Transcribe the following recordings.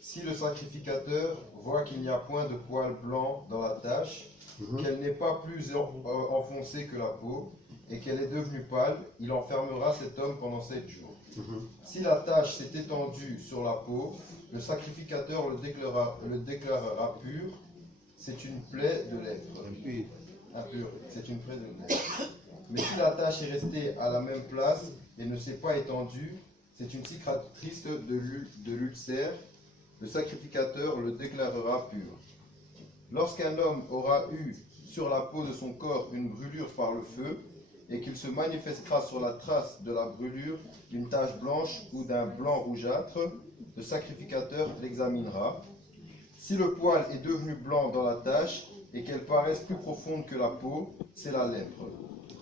Si le sacrificateur voit qu'il n'y a point de poil blanc dans la tache, qu'elle n'est pas plus enfoncée que la peau, et qu'elle est devenue pâle, il enfermera cet homme pendant 7 jours. Si la tache s'est étendue sur la peau, le sacrificateur le déclarera pur. C'est une plaie de lèpre. Impur, c'est une plaie de lèpre. Mais si la tache est restée à la même place et ne s'est pas étendue, c'est une cicatrice de l'ulcère. Le sacrificateur le déclarera pur. Lorsqu'un homme aura eu sur la peau de son corps une brûlure par le feu, et qu'il se manifestera sur la trace de la brûlure d'une tache blanche ou d'un blanc rougeâtre, le sacrificateur l'examinera. Si le poil est devenu blanc dans la tache et qu'elle paraisse plus profonde que la peau, c'est la lèpre,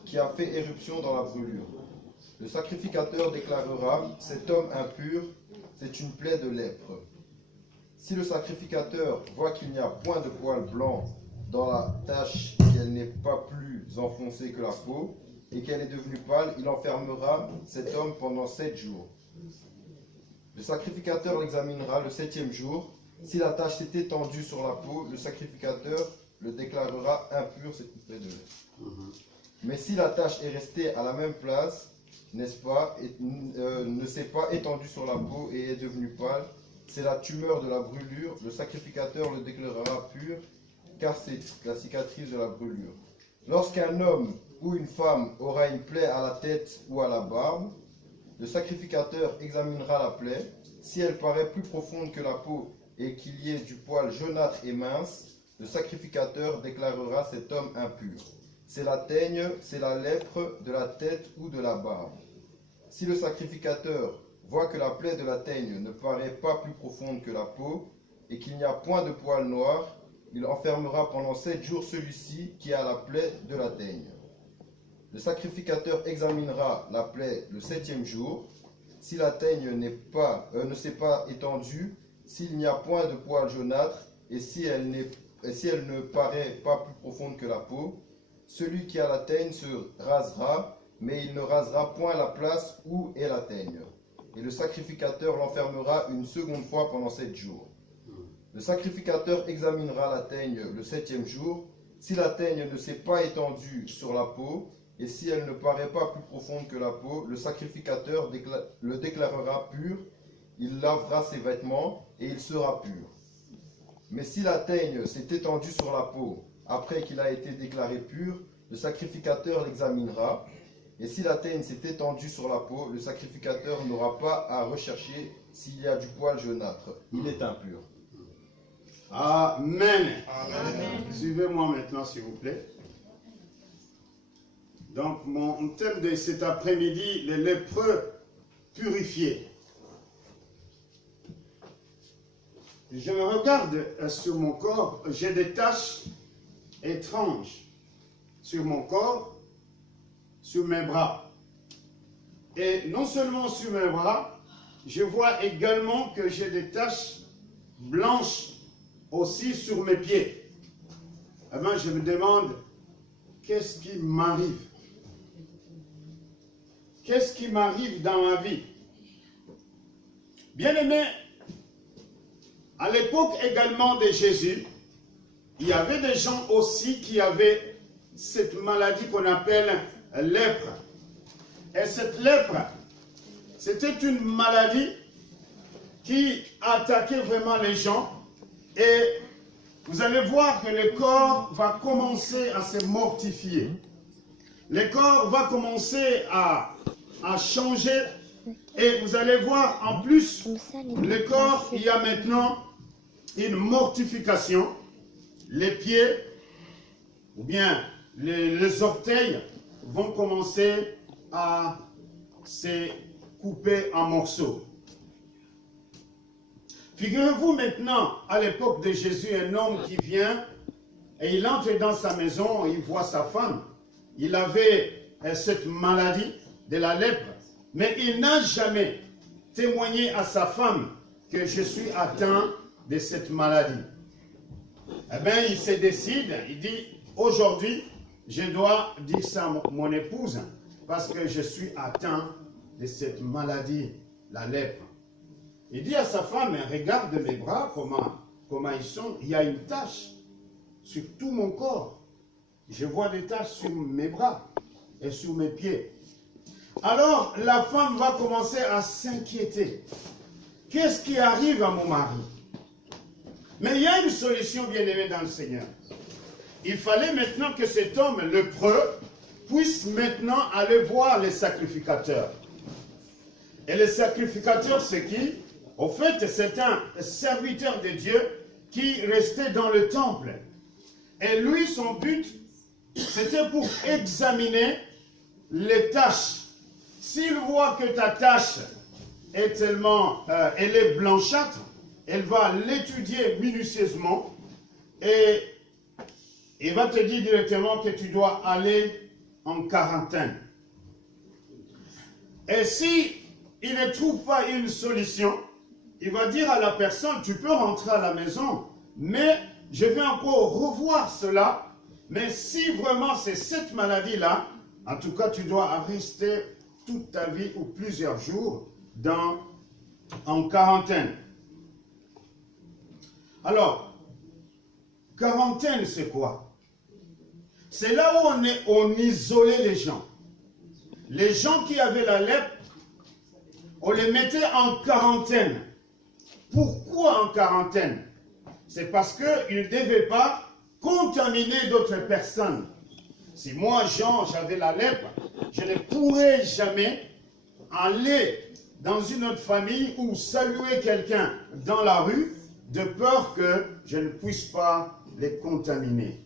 qui a fait éruption dans la brûlure. Le sacrificateur déclarera « Cet homme impur, c'est une plaie de lèpre ». Si le sacrificateur voit qu'il n'y a point de poil blanc dans la tache, qu'elle n'est pas plus enfoncée que la peau, et qu'elle est devenue pâle, il enfermera cet homme pendant 7 jours. Le sacrificateur l'examinera le 7e jour. Si la tache s'est étendue sur la peau, le sacrificateur le déclarera impur, c'est une plaie de lèpre. Mais si la tache est restée à la même place, n'est-ce pas, ne s'est pas étendue sur la peau et est devenue pâle, c'est la tumeur de la brûlure, le sacrificateur le déclarera pur, car c'est la cicatrice de la brûlure. Lorsqu'un homme ou une femme aura une plaie à la tête ou à la barbe, le sacrificateur examinera la plaie. Si elle paraît plus profonde que la peau et qu'il y ait du poil jaunâtre et mince, le sacrificateur déclarera cet homme impur. C'est la teigne, c'est la lèpre de la tête ou de la barbe. Si le sacrificateur voit que la plaie de la teigne ne paraît pas plus profonde que la peau et qu'il n'y a point de poil noir, il enfermera pendant 7 jours celui-ci qui a la plaie de la teigne. Le sacrificateur examinera la plaie le 7e jour. Si la teigne ne s'est pas étendue, s'il n'y a point de poil jaunâtre, et si elle ne paraît pas plus profonde que la peau, celui qui a la teigne se rasera, mais il ne rasera point la place où est la teigne. Et le sacrificateur l'enfermera une seconde fois pendant 7 jours. Le sacrificateur examinera la teigne le 7e jour. Si la teigne ne s'est pas étendue sur la peau, et si elle ne paraît pas plus profonde que la peau, le sacrificateur le déclarera pur. Il lavera ses vêtements et il sera pur. Mais si la teigne s'est étendue sur la peau, après qu'il a été déclaré pur, le sacrificateur l'examinera. Et si la teigne s'est étendue sur la peau, le sacrificateur n'aura pas à rechercher s'il y a du poil jaunâtre. Il est impur. Amen. Amen. Suivez-moi maintenant, s'il vous plaît. Donc, mon thème de cet après-midi, les lépreux purifiés. Je me regarde sur mon corps, j'ai des taches étranges sur mon corps, sur mes bras. Et non seulement sur mes bras, je vois également que j'ai des taches blanches aussi sur mes pieds. Eh bien, je me demande, qu'est-ce qui m'arrive? Qu'est-ce qui m'arrive dans ma vie? Bien-aimés, à l'époque également de Jésus, il y avait des gens aussi qui avaient cette maladie qu'on appelle lèpre. Et cette lèpre, c'était une maladie qui attaquait vraiment les gens. Et vous allez voir que le corps va commencer à se mortifier. Le corps va commencer à changer. Et vous allez voir, en plus, le corps, il y a maintenant une mortification. Les pieds, ou bien les orteils, vont commencer à se couper en morceaux. Figurez-vous maintenant, à l'époque de Jésus, un homme qui vient et il entre dans sa maison, il voit sa femme. Il avait cette maladie de la lèpre, mais il n'a jamais témoigné à sa femme que je suis atteint de cette maladie. Eh bien, il se décide, il dit, aujourd'hui, je dois dire ça à mon épouse, parce que je suis atteint de cette maladie, la lèpre. Il dit à sa femme, regarde mes bras, comment ils sont. Il y a une tache sur tout mon corps. Je vois des taches sur mes bras et sur mes pieds. Alors, la femme va commencer à s'inquiéter. Qu'est-ce qui arrive à mon mari? Mais il y a une solution, bien-aimé dans le Seigneur. Il fallait maintenant que cet homme lépreux puisse maintenant aller voir les sacrificateurs. Et les sacrificateurs, c'est qui? Au fait, c'est un serviteur de Dieu qui restait dans le temple. Et lui, son but, c'était pour examiner les tâches. S'il voit que ta tâche est tellement, elle est blanchâtre, elle va l'étudier minutieusement et il va te dire directement que tu dois aller en quarantaine. Et si il ne trouve pas une solution, il va dire à la personne, tu peux rentrer à la maison, mais je vais encore revoir cela. Mais si vraiment c'est cette maladie-là, en tout cas, tu dois rester toute ta vie ou plusieurs jours en quarantaine. Alors, quarantaine, c'est quoi? C'est là où on isolait les gens. Les gens qui avaient la lèpre, on les mettait en quarantaine. Pourquoi en quarantaine? C'est parce qu'ils ne devaient pas contaminer d'autres personnes. Si moi, Jean, j'avais la lèpre, je ne pourrais jamais aller dans une autre famille ou saluer quelqu'un dans la rue de peur que je ne puisse pas les contaminer.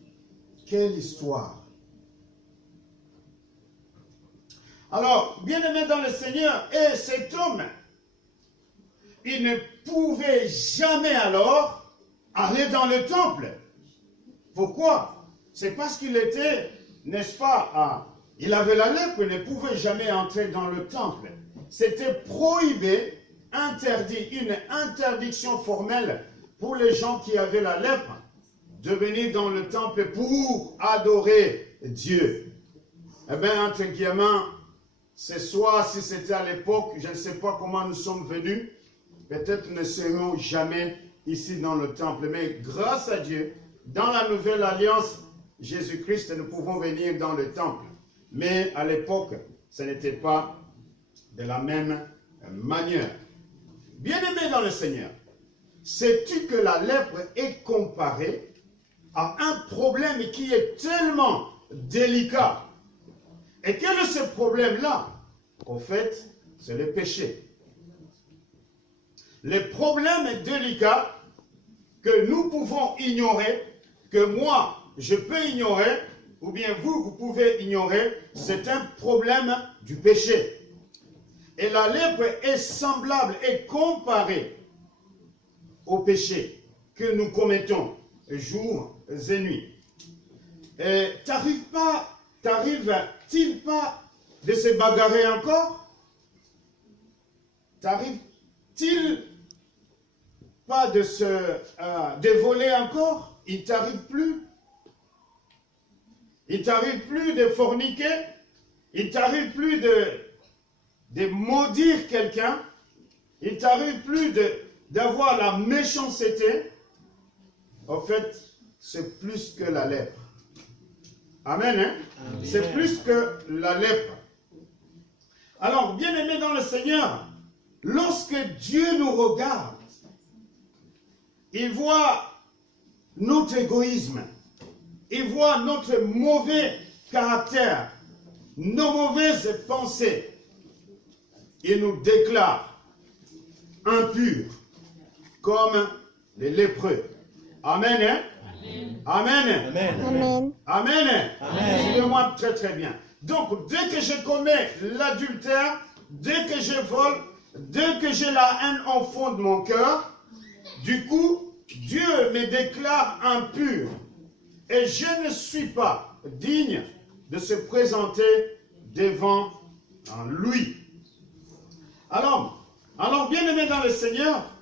Quelle histoire! Alors, bien-aimé dans le Seigneur, et cet homme, il ne pouvait jamais alors aller dans le temple. Pourquoi? C'est parce qu'il était, n'est-ce pas, il avait la lèpre, il ne pouvait jamais entrer dans le temple. C'était prohibé, interdit, une interdiction formelle pour les gens qui avaient la lèpre de venir dans le temple pour adorer Dieu. Eh bien, entre guillemets, c'est soit, si c'était à l'époque, je ne sais pas comment nous sommes venus, peut-être ne serons jamais ici dans le temple, mais grâce à Dieu, dans la nouvelle alliance, Jésus-Christ, nous pouvons venir dans le temple. Mais à l'époque, ce n'était pas de la même manière. Bien-aimé dans le Seigneur, sais-tu que la lèpre est comparée à un problème qui est tellement délicat? Et quel est ce problème-là? Au fait, c'est le péché. Le problème délicat que nous pouvons ignorer, que moi, je peux ignorer, ou bien vous pouvez ignorer, c'est un problème du péché. Et la lèpre est semblable et comparée au péché que nous commettons jour et nuit. T'arrive-t-il pas de se bagarrer encore? T'arrive-t-il pas de voler encore? Il t'arrive plus? Il t'arrive plus de forniquer? Il t'arrive plus de maudire quelqu'un? Il t'arrive plus d'avoir la méchanceté? En fait, c'est plus que la lèpre. Amen, hein? C'est plus que la lèpre. Alors, bien-aimés dans le Seigneur, lorsque Dieu nous regarde, il voit notre égoïsme, il voit notre mauvais caractère, nos mauvaises pensées. Il nous déclare impurs comme les lépreux. Amen, hein? Amen. Amen. Amen. Suivez-moi très très bien. Donc, dès que je commets l'adultère, dès que je vole, dès que j'ai la haine au fond de mon cœur, du coup, Dieu me déclare impur. Et je ne suis pas digne de se présenter devant lui. Alors bien-aimé dans le Seigneur,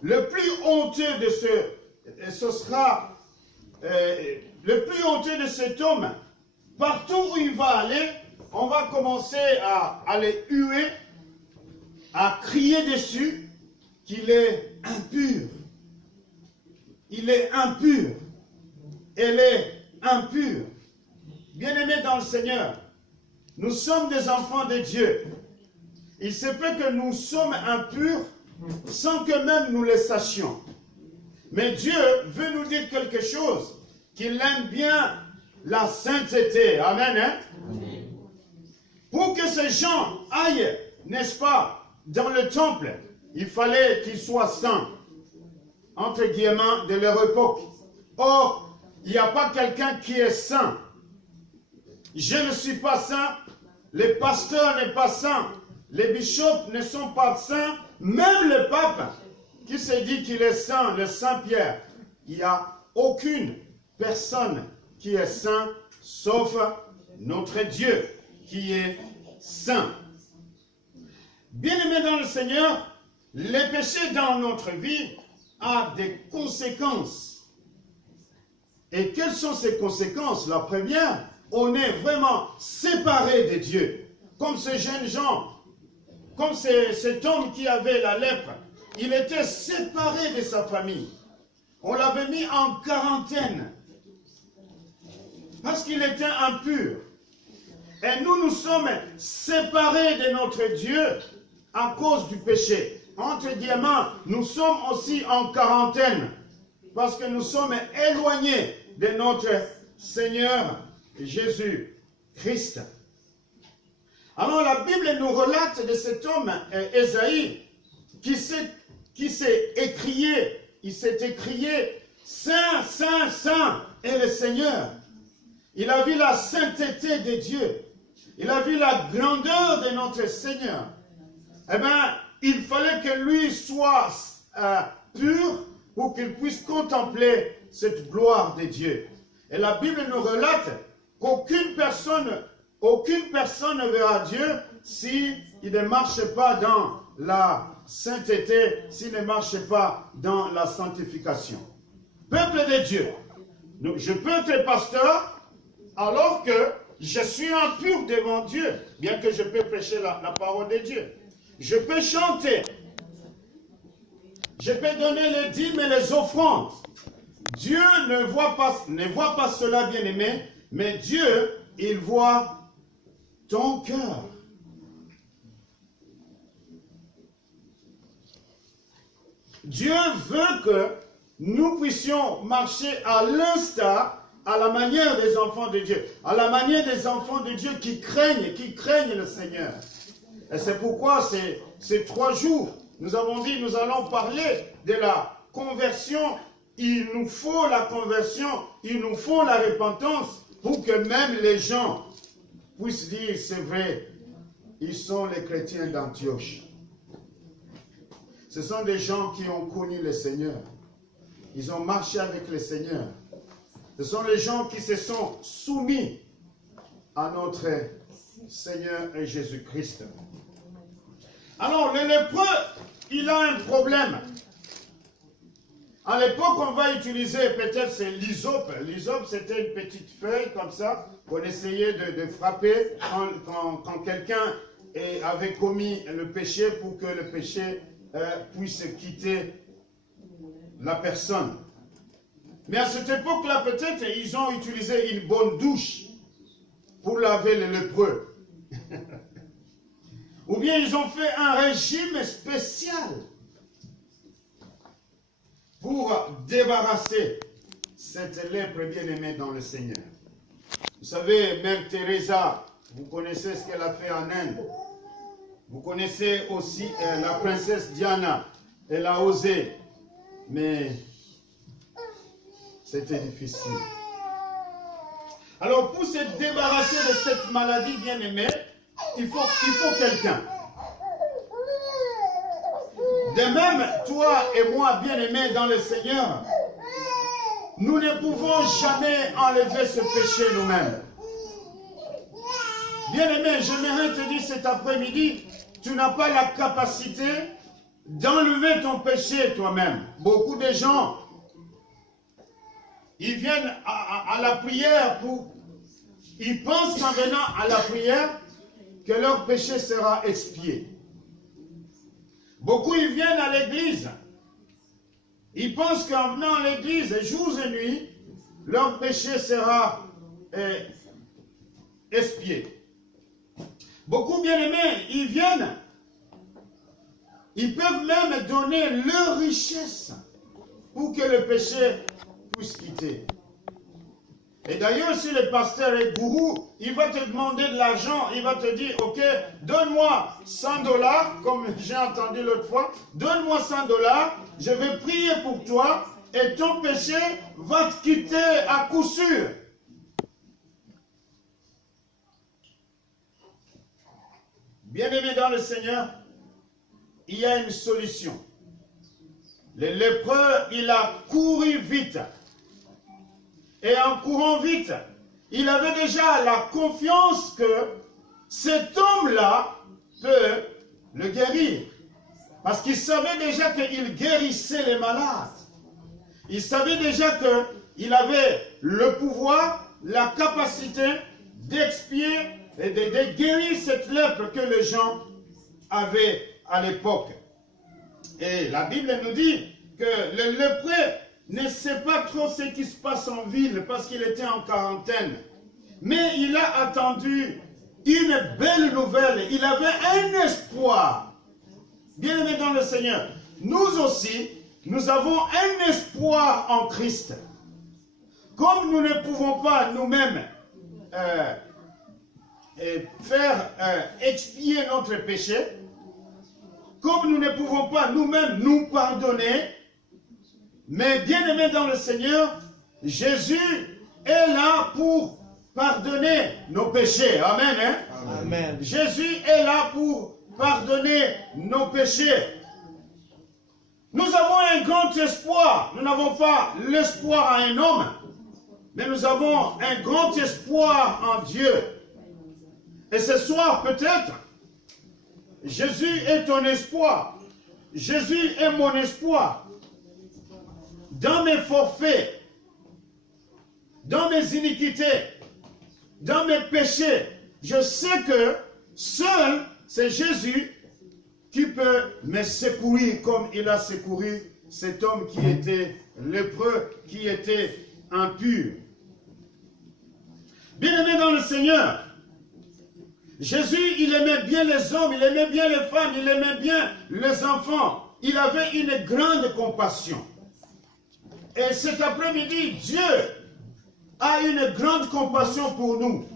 le plus honteux de le plus honteux de cet homme, partout où il va aller, on va commencer à les huer, à crier dessus, qu'il est impur. Il est impur. Elle est impure. Bien-aimés dans le Seigneur, nous sommes des enfants de Dieu. Il se peut que nous sommes impurs sans que même nous le sachions. Mais Dieu veut nous dire quelque chose, qu'il aime bien la sainteté. Amen. Hein? Amen. Pour que ces gens aillent, n'est-ce pas, dans le temple, il fallait qu'ils soient saints, entre guillemets, de leur époque. Or, il n'y a pas quelqu'un qui est saint. Je ne suis pas saint, les pasteurs n'est pas saint, les bishops ne sont pas saints, même le pape qui se dit qu'il est saint, le Saint-Pierre. Il n'y a aucune personne qui est saint, sauf notre Dieu qui est saint. Bien-aimés dans le Seigneur, les péchés dans notre vie ont des conséquences. Et quelles sont ces conséquences? La première, on est vraiment séparé de Dieu. Comme ces jeunes gens, comme cet homme qui avait la lèpre, il était séparé de sa famille. On l'avait mis en quarantaine parce qu'il était impur. Et nous sommes séparés de notre Dieu à cause du péché. Entre guillemets, nous sommes aussi en quarantaine parce que nous sommes éloignés de notre Seigneur Jésus-Christ. Alors la Bible nous relate de cet homme, Ésaïe, qui s'est écrié, il s'est écrié, Saint, Saint, Saint est le Seigneur. Il a vu la sainteté de Dieu. Il a vu la grandeur de notre Seigneur. Eh bien, il fallait que lui soit pur pour qu'il puisse contempler cette gloire de Dieu. Et la Bible nous relate qu'aucune personne ne verra Dieu s'il ne marche pas dans la sainteté, s'il ne marche pas dans la sanctification. Peuple de Dieu, donc je peux être pasteur alors que je suis impur devant Dieu, bien que je peux prêcher la parole de Dieu. Je peux chanter, je peux donner les dîmes et les offrandes. Dieu ne voit pas cela, bien-aimé, mais Dieu, il voit ton cœur. Dieu veut que nous puissions marcher à l'instar, à la manière des enfants de Dieu, à la manière des enfants de Dieu qui craignent le Seigneur. Et c'est pourquoi ces 3 jours, nous avons dit, nous allons parler de la conversion. Il nous faut la conversion, il nous faut la repentance pour que même les gens puissent dire, c'est vrai, ils sont les chrétiens d'Antioche. Ce sont des gens qui ont connu le Seigneur. Ils ont marché avec le Seigneur. Ce sont les gens qui se sont soumis à notre Seigneur et Jésus-Christ. Alors, le lépreux, il a un problème. À l'époque, on va utiliser, peut-être c'est l'hysope. L'hysope, c'était une petite feuille comme ça, qu'on essayait de frapper quand quelqu'un avait commis le péché pour que le péché puisse quitter la personne. Mais à cette époque-là, peut-être, ils ont utilisé une bonne douche pour laver les lépreux. Ou bien ils ont fait un régime spécial pour débarrasser cette lèpre bien-aimée dans le Seigneur. Vous savez, Mère Teresa, vous connaissez ce qu'elle a fait en Inde. Vous connaissez aussi la princesse Diana. Elle a osé, mais c'était difficile. Alors, pour se débarrasser de cette maladie bien-aimée, il faut quelqu'un. De même, toi et moi, bien-aimés dans le Seigneur, nous ne pouvons jamais enlever ce péché nous-mêmes. Bien-aimé, j'aimerais te dire cet après-midi, tu n'as pas la capacité d'enlever ton péché toi-même. Beaucoup de gens, ils viennent à la prière ils pensent qu'en venant à la prière, que leur péché sera expié. Beaucoup, ils viennent à l'église. Ils pensent qu'en venant à l'église, jour et nuit, leur péché sera expié. Beaucoup, bien-aimés, ils viennent. Ils peuvent même donner leur richesse pour que le péché puisse quitter. Et d'ailleurs, si le pasteur est gourou, il va te demander de l'argent, il va te dire, ok, donne-moi 100 $, comme j'ai entendu l'autre fois, donne-moi 100 $, je vais prier pour toi, et ton péché va te quitter à coup sûr. Bien-aimé dans le Seigneur, il y a une solution. Le lépreux, il a couru vite. Et en courant vite, il avait déjà la confiance que cet homme-là peut le guérir. Parce qu'il savait déjà qu'il guérissait les malades. Il savait déjà qu'il avait le pouvoir, la capacité d'expier et de guérir cette lèpre que les gens avaient à l'époque. Et la Bible nous dit que le lépreux ne sait pas trop ce qui se passe en ville parce qu'il était en quarantaine. Mais il a attendu une belle nouvelle. Il avait un espoir. Bien-aimés dans le Seigneur, nous aussi, nous avons un espoir en Christ. Comme nous ne pouvons pas nous-mêmes faire expier notre péché, comme nous ne pouvons pas nous-mêmes nous pardonner, mais bien-aimés dans le Seigneur, Jésus est là pour pardonner nos péchés. Amen. Hein? Amen. Jésus est là pour pardonner nos péchés. Nous avons un grand espoir. Nous n'avons pas l'espoir à un homme, mais nous avons un grand espoir en Dieu. Et ce soir, peut-être, Jésus est ton espoir. Jésus est mon espoir. Dans mes forfaits, dans mes iniquités, dans mes péchés, je sais que seul, c'est Jésus qui peut me secourir comme il a secouru cet homme qui était lépreux, qui était impur. Bien-aimé dans le Seigneur, Jésus, il aimait bien les hommes, il aimait bien les femmes, il aimait bien les enfants. Il avait une grande compassion. Et cet après-midi, Dieu a une grande compassion pour nous.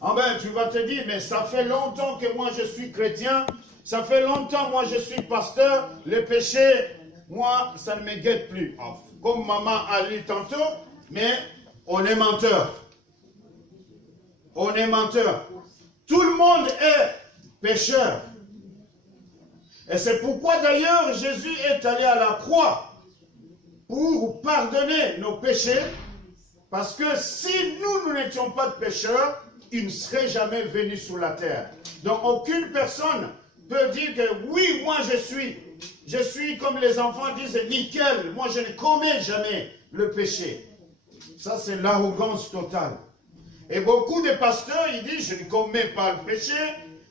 Ah ben, tu vas te dire, mais ça fait longtemps que moi je suis chrétien, ça fait longtemps moi je suis pasteur, le péché, moi, ça ne me guette plus. Comme maman a lu tantôt, mais on est menteur. On est menteur. Tout le monde est pécheur. Et c'est pourquoi d'ailleurs Jésus est allé à la croix pour pardonner nos péchés, parce que si nous n'étions pas de pécheurs, il ne serait jamais venu sur la terre. Donc aucune personne peut dire que oui, moi je suis comme les enfants disent, nickel, moi je ne commets jamais le péché. Ça c'est l'arrogance totale. Et beaucoup de pasteurs, ils disent, je ne commets pas le péché.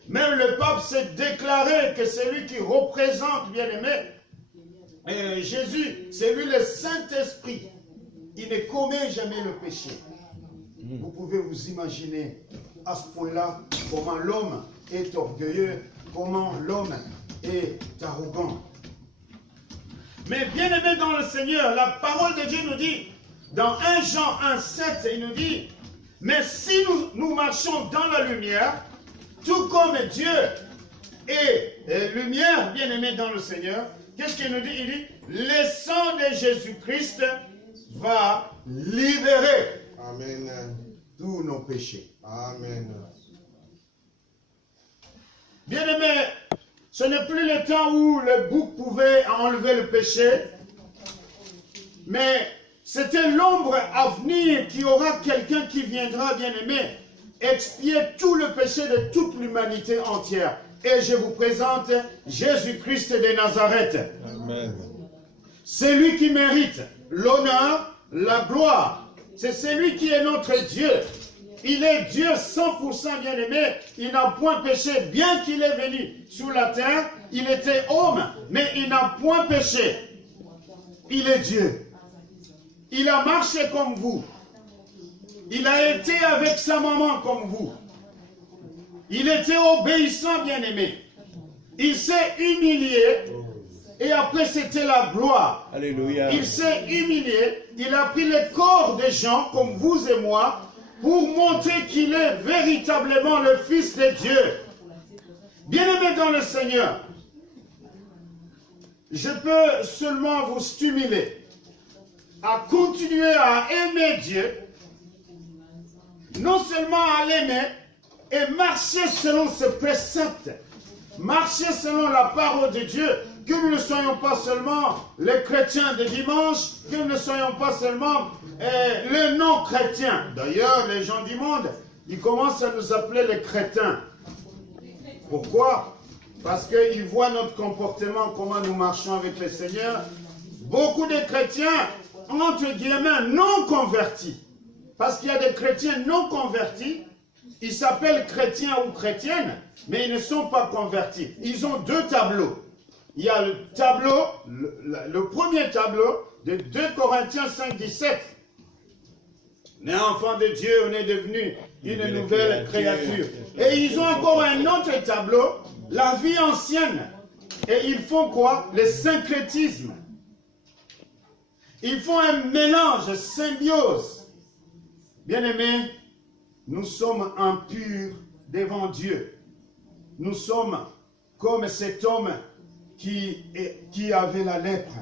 Même le pape s'est déclaré que c'est lui qui représente, bien aimé, Jésus, c'est lui le Saint-Esprit. Il ne commet jamais le péché. Vous pouvez vous imaginer à ce point-là comment l'homme est orgueilleux, comment l'homme est arrogant. Mais bien aimé dans le Seigneur, la parole de Dieu nous dit, dans 1 Jean 1,7, il nous dit, mais si nous marchons dans la lumière, tout comme Dieu est lumière, bien aimé dans le Seigneur, qu'est-ce qu'il nous dit? Il dit, le sang de Jésus-Christ va libérer tous nos péchés. Amen. Bien aimé, ce n'est plus le temps où le bouc pouvait enlever le péché, mais c'était l'ombre à venir qu'il y aura quelqu'un qui viendra, bien aimé, expier tout le péché de toute l'humanité entière. Et je vous présente Jésus-Christ de Nazareth. Amen. C'est lui qui mérite l'honneur, la gloire. C'est celui qui est notre Dieu. Il est Dieu 100% bien-aimé. Il n'a point péché, bien qu'il est venu sur la terre. il était homme, mais il n'a point péché. Il est Dieu. Il a marché comme vous. Il a été avec sa maman comme vous. Il était obéissant, bien-aimé. Il s'est humilié et après c'était la gloire. Alléluia. Il s'est humilié. Il a pris le corps des gens comme vous et moi pour montrer qu'il est véritablement le Fils de Dieu. Bien-aimé dans le Seigneur, je peux seulement vous stimuler à continuer à aimer Dieu, non seulement à l'aimer, et marcher selon ses préceptes, marcher selon la parole de Dieu, que nous ne soyons pas seulement les chrétiens de dimanche, que nous ne soyons pas seulement les non-chrétiens. D'ailleurs, les gens du monde, ils commencent à nous appeler les crétins. Pourquoi? Parce qu'ils voient notre comportement, comment nous marchons avec le Seigneur. Beaucoup de chrétiens, entre guillemets, non convertis. Parce qu'il y a des chrétiens non convertis, ils s'appellent chrétiens ou chrétiennes, mais ils ne sont pas convertis. Ils ont deux tableaux. Il y a le tableau, le premier tableau de 2 Corinthiens 5, 17. On est enfant de Dieu, on est devenu une nouvelle créature. Et ils ont encore un autre tableau, la vie ancienne. Et ils font quoi? Le syncrétisme. Ils font un mélange, symbiose. Bien-aimés, nous sommes impurs devant Dieu. Nous sommes comme cet homme qui avait la lèpre.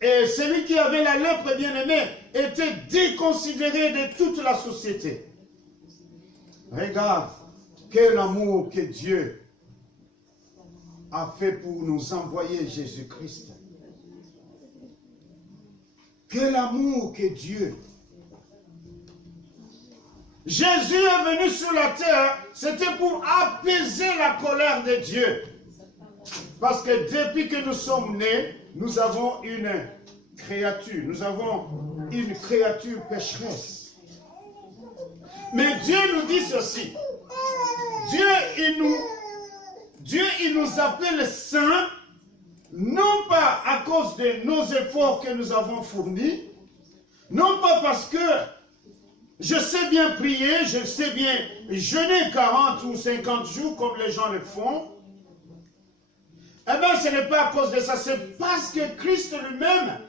Et celui qui avait la lèpre, bien-aimé, était déconsidéré de toute la société. Regarde, quel amour que Dieu a fait pour nous envoyer Jésus-Christ. Quel amour que Dieu. Jésus est venu sur la terre, c'était pour apaiser la colère de Dieu. Parce que depuis que nous sommes nés, nous avons une créature. Nous avons une créature pécheresse. Mais Dieu nous dit ceci. Dieu, il nous appelle saints, non pas à cause de nos efforts que nous avons fournis, non pas parce que je sais bien prier, je sais bien jeûner 40 ou 50 jours comme les gens le font. Eh bien, ce n'est pas à cause de ça, c'est parce que Christ lui-même,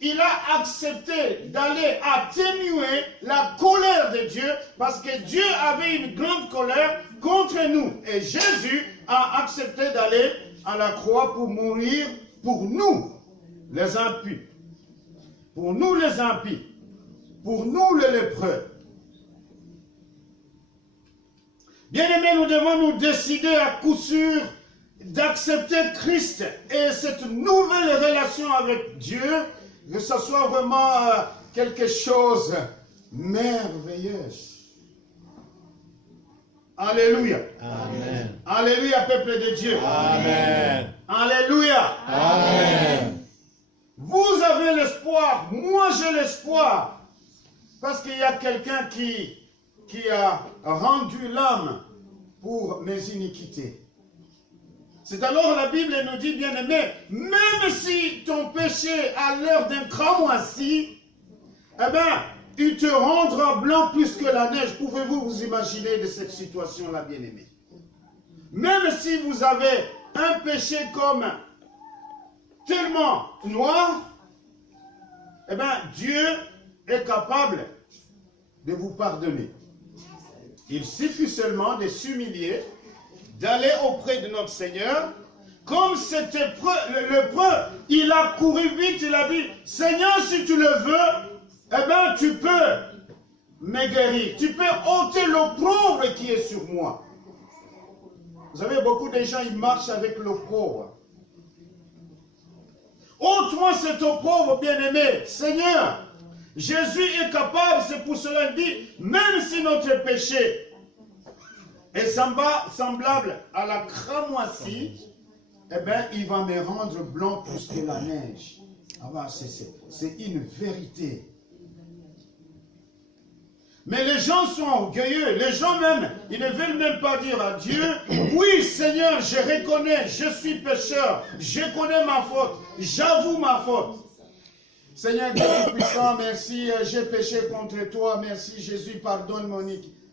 il a accepté d'aller atténuer la colère de Dieu, parce que Dieu avait une grande colère contre nous. Et Jésus a accepté d'aller à la croix pour mourir pour nous, les impies. Pour nous, les impies. Pour nous, les lépreux. Bien-aimés, nous devons nous décider à coup sûr d'accepter Christ et cette nouvelle relation avec Dieu, que ce soit vraiment quelque chose de merveilleux. Alléluia. Amen. Alléluia, peuple de Dieu. Amen. Alléluia. Amen. Vous avez l'espoir, moi j'ai l'espoir, parce qu'il y a quelqu'un qui a rendu l'âme pour mes iniquités. C'est alors la Bible nous dit, bien aimé, même si ton péché à l'heure d'un cramoisi, eh bien, il te rendra blanc plus que la neige. Pouvez-vous vous imaginer de cette situation-là, bien aimé? Même si vous avez un péché comme tellement noir, eh bien, Dieu est capable de vous pardonner. Il suffit seulement de s'humilier, d'aller auprès de notre Seigneur, comme c'était le preux, il a couru vite, il a dit, Seigneur, si tu le veux, eh bien, tu peux me guérir, tu peux ôter l'opprobre qui est sur moi. Vous savez, beaucoup de gens, ils marchent avec l'opprobre. Ôte-moi cet opprobre, bien-aimé, Seigneur. Jésus est capable, c'est pour cela qu'il dit, même si notre péché est semblable à la cramoisie, eh bien, il va me rendre blanc plus que la neige. Ah ben, c'est une vérité. Mais les gens sont orgueilleux. Les gens même, ils ne veulent même pas dire à Dieu, oui Seigneur, je reconnais, je suis pécheur, je connais ma faute, j'avoue ma faute. Seigneur Dieu Tout-Puissant, merci, j'ai péché contre toi, merci Jésus, pardonne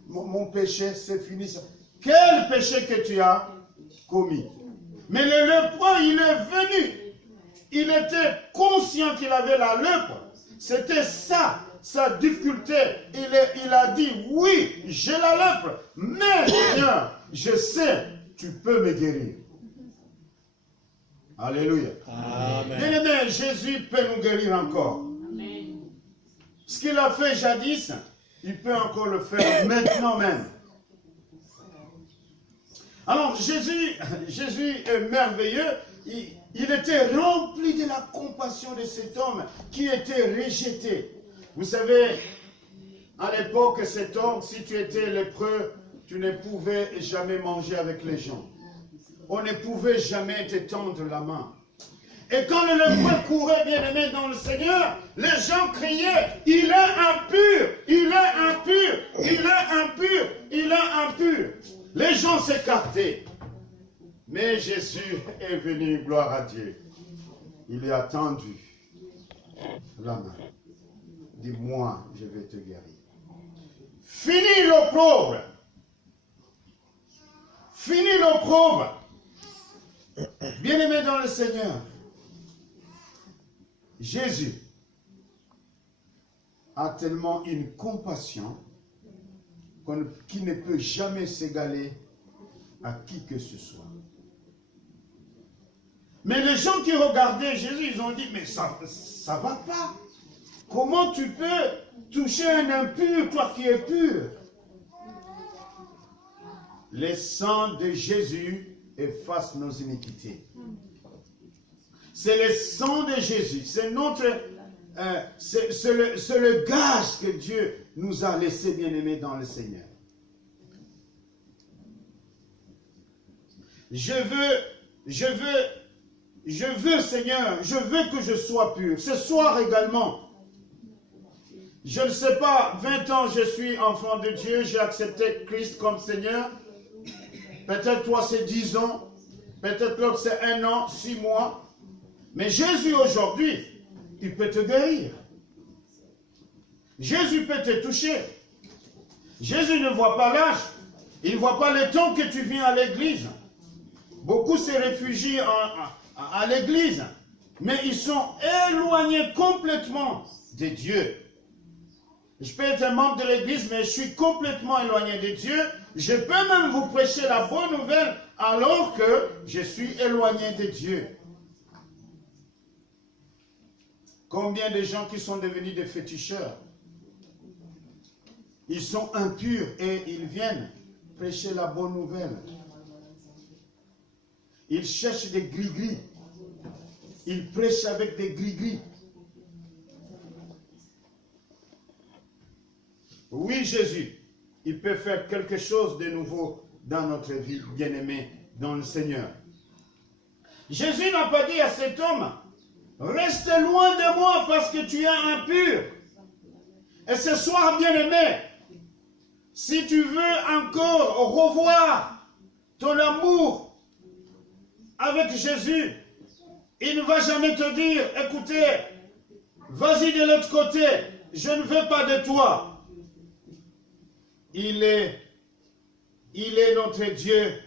mon péché, c'est fini ça. Quel péché que tu as commis? Mais le lépreux, il est venu, il était conscient qu'il avait la lèpre, c'était ça. Sa difficulté, il a dit, oui, j'ai la lèpre, mais Seigneur, je sais, tu peux me guérir. Alléluia. Amen. Bien-aimé, Jésus peut nous guérir encore. Amen. Ce qu'il a fait jadis, il peut encore le faire maintenant même. Alors, Jésus est merveilleux. Il était rempli de la compassion de cet homme qui était rejeté. Vous savez, à l'époque, cet homme, si tu étais lépreux, tu ne pouvais jamais manger avec les gens. On ne pouvait jamais te tendre la main. Et quand le lépreux courait bien aimé dans le Seigneur, les gens criaient, il est impur, il est impur, il est impur, il est impur. Les gens s'écartaient. Mais Jésus est venu, gloire à Dieu. Il a tendu la main. Dis-moi, je vais te guérir. Fini l'opprobre. Fini l'opprobre. Bien-aimé dans le Seigneur, Jésus a tellement une compassion qui ne peut jamais s'égaler à qui que ce soit. Mais les gens qui regardaient Jésus, ils ont dit, mais ça ne va pas. Comment tu peux toucher un impur, toi qui es pur? Le sang de Jésus efface nos iniquités. C'est le sang de Jésus. C'est le gage que Dieu nous a laissé, bien-aimés dans le Seigneur. Je veux, Seigneur, je veux que je sois pur. Ce soir également, je ne sais pas, 20 ans je suis enfant de Dieu, j'ai accepté Christ comme Seigneur. Peut-être toi c'est 10 ans, peut-être l'autre c'est 1 an, 6 mois. Mais Jésus aujourd'hui, il peut te guérir. Jésus peut te toucher. Jésus ne voit pas l'âge. Il ne voit pas le temps que tu viens à l'église. Beaucoup se réfugient à l'église, mais ils sont éloignés complètement de Dieu. Je peux être un membre de l'église, mais je suis complètement éloigné de Dieu. Je peux même vous prêcher la bonne nouvelle alors que je suis éloigné de Dieu. Combien de gens qui sont devenus des féticheurs? Ils sont impurs et ils viennent prêcher la bonne nouvelle. Ils cherchent des gris-gris. Ils prêchent avec des gris-gris. Oui, Jésus, il peut faire quelque chose de nouveau dans notre vie, bien-aimé, dans le Seigneur. Jésus n'a pas dit à cet homme, reste loin de moi parce que tu es impur. Et ce soir, bien-aimé, si tu veux encore revoir ton amour avec Jésus, il ne va jamais te dire, écoutez, vas-y de l'autre côté, je ne veux pas de toi. Il est notre Dieu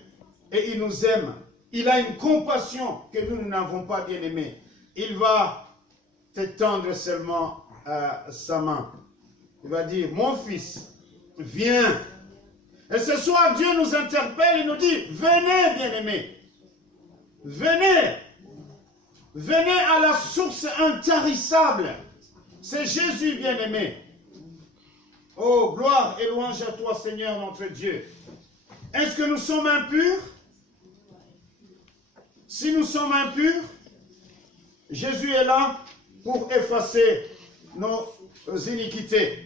et il nous aime. Il a une compassion que nous n'avons pas, bien aimé. Il va te tendre seulement sa main. Il va dire, mon fils, viens. Et ce soir, Dieu nous interpelle et nous dit, venez, bien-aimés. Venez. Venez à la source intarissable. C'est Jésus, bien-aimé. Oh, gloire et louange à toi, Seigneur, notre Dieu. Est-ce que nous sommes impurs? Si nous sommes impurs, Jésus est là pour effacer nos iniquités.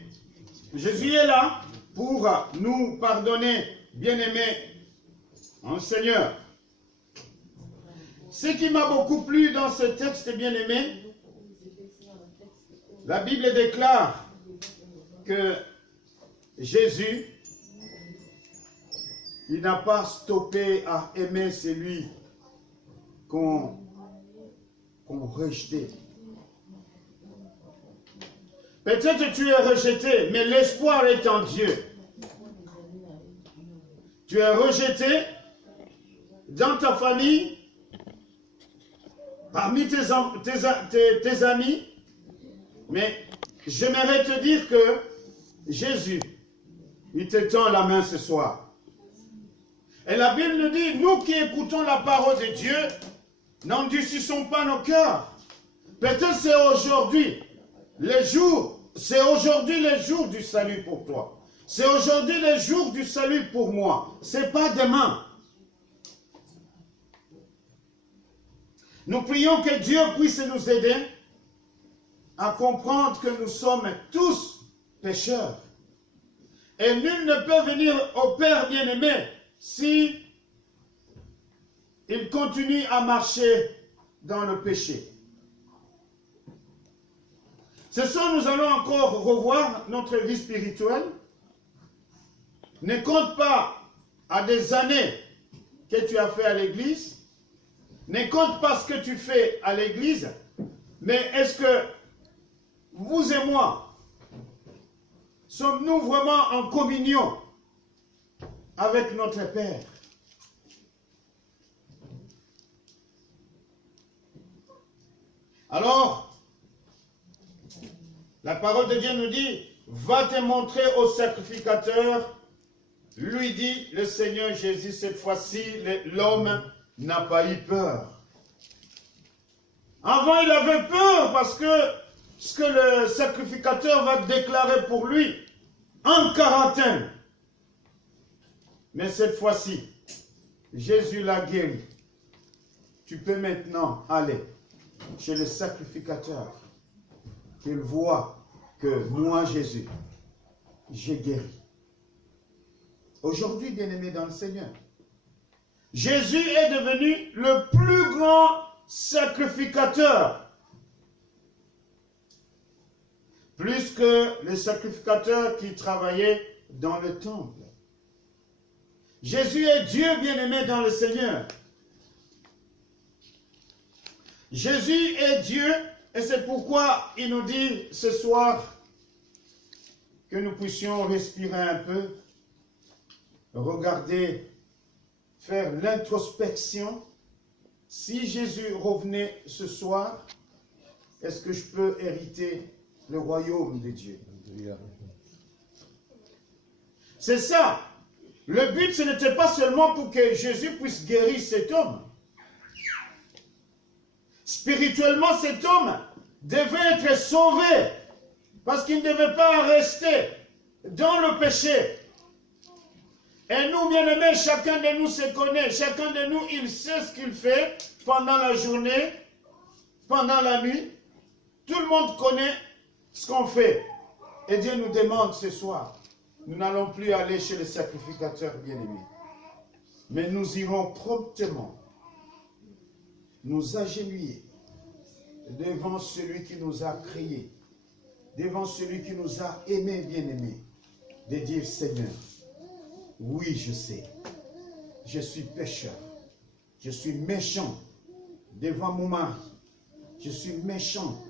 Jésus est là pour nous pardonner, bien-aimés en Seigneur. Ce qui m'a beaucoup plu dans ce texte, bien-aimé, la Bible déclare que Jésus, il n'a pas stoppé à aimer celui qu'on rejetait. Peut-être tu es rejeté, mais l'espoir est en Dieu. Tu es rejeté dans ta famille, parmi tes amis, mais j'aimerais te dire que Jésus, il te tend la main ce soir. Et la Bible nous dit, nous qui écoutons la parole de Dieu, n'endurcissons pas nos cœurs. Peut-être c'est aujourd'hui le jour du salut pour toi. C'est aujourd'hui le jour du salut pour moi. C'est pas demain. Nous prions que Dieu puisse nous aider à comprendre que nous sommes tous pécheurs. Et nul ne peut venir au Père bien-aimé si il continue à marcher dans le péché. Ce soir, nous allons encore revoir notre vie spirituelle. Ne compte pas à des années que tu as fait à l'église. Ne compte pas ce que tu fais à l'église. Mais est-ce que vous et moi, sommes-nous vraiment en communion avec notre Père? Alors, la parole de Dieu nous dit, va te montrer au sacrificateur. Lui dit le Seigneur Jésus, cette fois-ci, l'homme n'a pas eu peur. Avant, il avait peur parce que ce que le sacrificateur va déclarer pour lui, en quarantaine. Mais cette fois-ci, Jésus l'a guéri. Tu peux maintenant aller chez le sacrificateur, qu'il voit que moi, Jésus, j'ai guéri. Aujourd'hui, bien-aimé dans le Seigneur, Jésus est devenu le plus grand sacrificateur. Plus que les sacrificateurs qui travaillaient dans le temple. Jésus est Dieu bien-aimé dans le Seigneur. Jésus est Dieu et c'est pourquoi il nous dit ce soir que nous puissions respirer un peu, regarder, faire l'introspection. Si Jésus revenait ce soir, est-ce que je peux hériter le royaume de Dieu? C'est ça. Le but, ce n'était pas seulement pour que Jésus puisse guérir cet homme. Spirituellement, cet homme devait être sauvé parce qu'il ne devait pas rester dans le péché. Et nous, bien-aimés, chacun de nous se connaît. Chacun de nous, il sait ce qu'il fait pendant la journée, pendant la nuit. Tout le monde connaît ce qu'on fait. Et Dieu nous demande ce soir, nous n'allons plus aller chez le sacrificateur bien-aimé. Mais nous irons promptement nous agenouiller devant celui qui nous a créés, devant celui qui nous a aimés bien-aimés, de dire Seigneur, oui je sais, je suis pécheur, je suis méchant devant mon mari, je suis méchant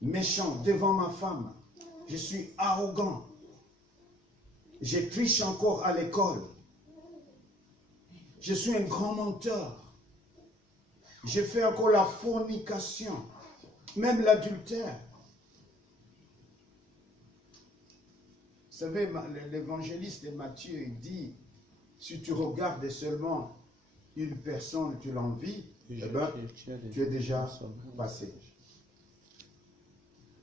devant ma femme, je suis arrogant, je triche encore à l'école, je suis un grand menteur, je fais encore la fornication, même l'adultère. Vous savez, l'évangéliste Matthieu, il dit, si tu regardes seulement une personne, tu l'envies, eh ben, tu es déjà passé.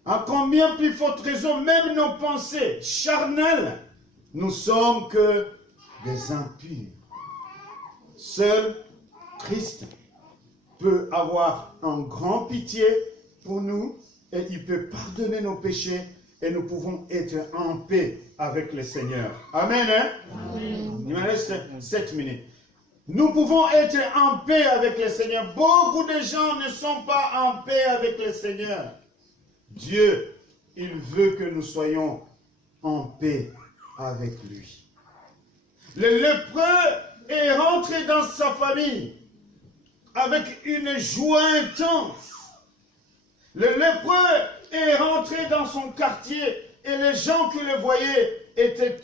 À combien plus forte raison, même nos pensées charnelles, nous sommes que des impurs. Seul Christ peut avoir un grand pitié pour nous et il peut pardonner nos péchés et nous pouvons être en paix avec le Seigneur. Amen, hein? Amen. Il me reste 7 minutes. Nous pouvons être en paix avec le Seigneur. Beaucoup de gens ne sont pas en paix avec le Seigneur. Dieu, il veut que nous soyons en paix avec lui. Le lépreux est rentré dans sa famille avec une joie intense. Le lépreux est rentré dans son quartier et les gens qui le voyaient étaient